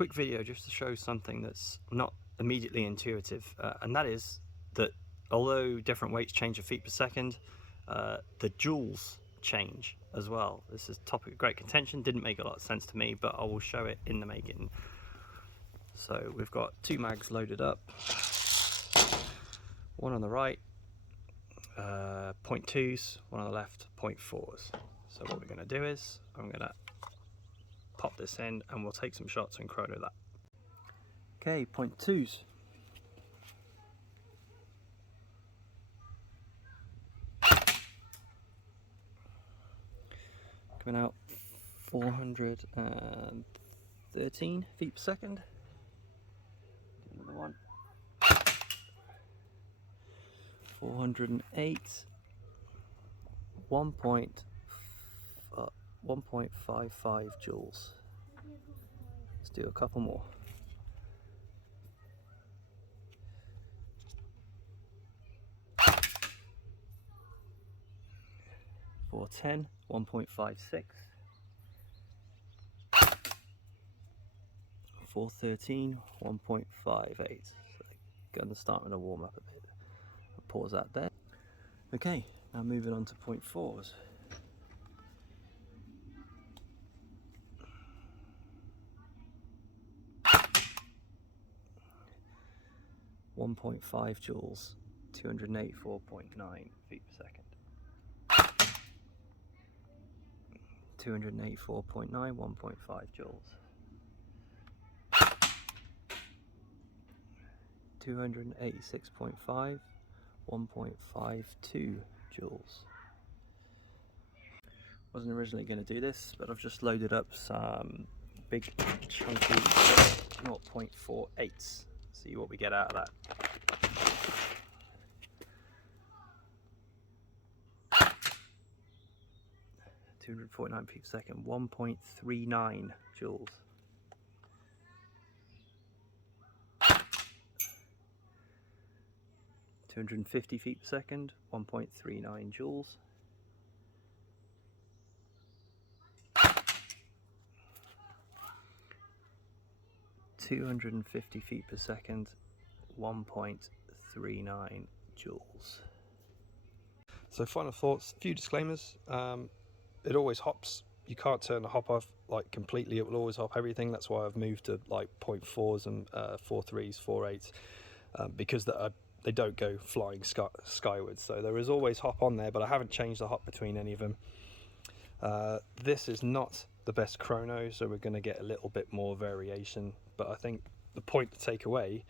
quick video just to show something that's not immediately intuitive, and that is that although different weights change in feet per second, the joules change as well. This is a topic of great contention, didn't make a lot of sense to me, but I will show it in the making. So we've got two mags loaded up, one on the right, 0.2s, one on the left, 0.4s. So what we're going to do is I'm going to pop this in and we'll take some shots and chrono that. Okay, 0.2s. Coming out 413 feet per second. Do another one. 408. 1.55 joules. Let's do a couple more. 410, 1.56. 413, 1.58. So gun's starting to warm up a bit. I'll pause that there. Okay, now moving on to 0.4s. 1.5 joules, 284.9 feet per second. 284.9, 1.5 joules. 286.5, 1.52 joules. Wasn't originally going to do this, but I've just loaded up some big chunky 0.48s. See what we get out of that. .249 feet per second, 1.39 joules. 250 feet per second, 1.39 joules. 250 feet per second, 1.39 joules. So final thoughts, a few disclaimers. It always hops. You can't turn the hop off like completely. It will always hop everything. That's why I've moved to like 0.4s and 4.3s, 4.8s, because they don't go flying skywards. So there is always hop on there, but I haven't changed the hop between any of them. This is not the best chrono, so we're going to get a little bit more variation. But I think the point to take away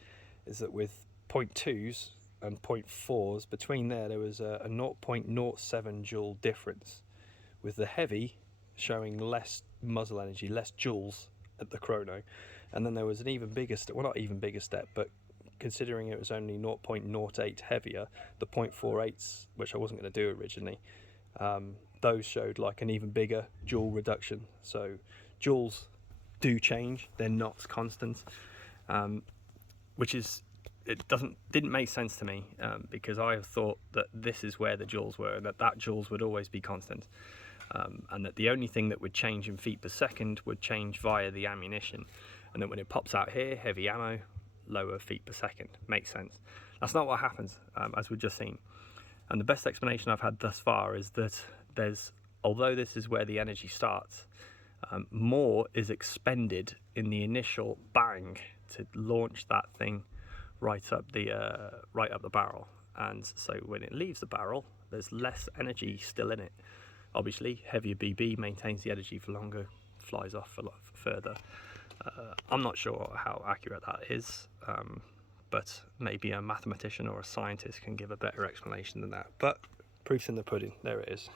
is that with 0.2s and 0.4s, between there was a 0.07 joule difference, with the heavy showing less muzzle energy, less joules at the chrono. And then there was an even bigger step, well, not even bigger step, but considering it was only 0.08 heavier, the 0.48s, which I wasn't going to do originally, those showed like an even bigger joule reduction. So joules do change, they're not constant, which is, didn't make sense to me, because I thought that this is where the joules were, and that joules would always be constant, and that the only thing that would change in feet per second would change via the ammunition, and then when it pops out here, heavy ammo, lower feet per second. Makes sense. That's not what happens, as we've just seen. And the best explanation I've had thus far is that although this is where the energy starts, more is expended in the initial bang to launch that thing right up the barrel, and so when it leaves the barrel, there's less energy still in it. Obviously, heavier BB maintains the energy for longer, flies off a lot further. I'm not sure how accurate that is, but maybe a mathematician or a scientist can give a better explanation than that. But proof's in the pudding. There it is.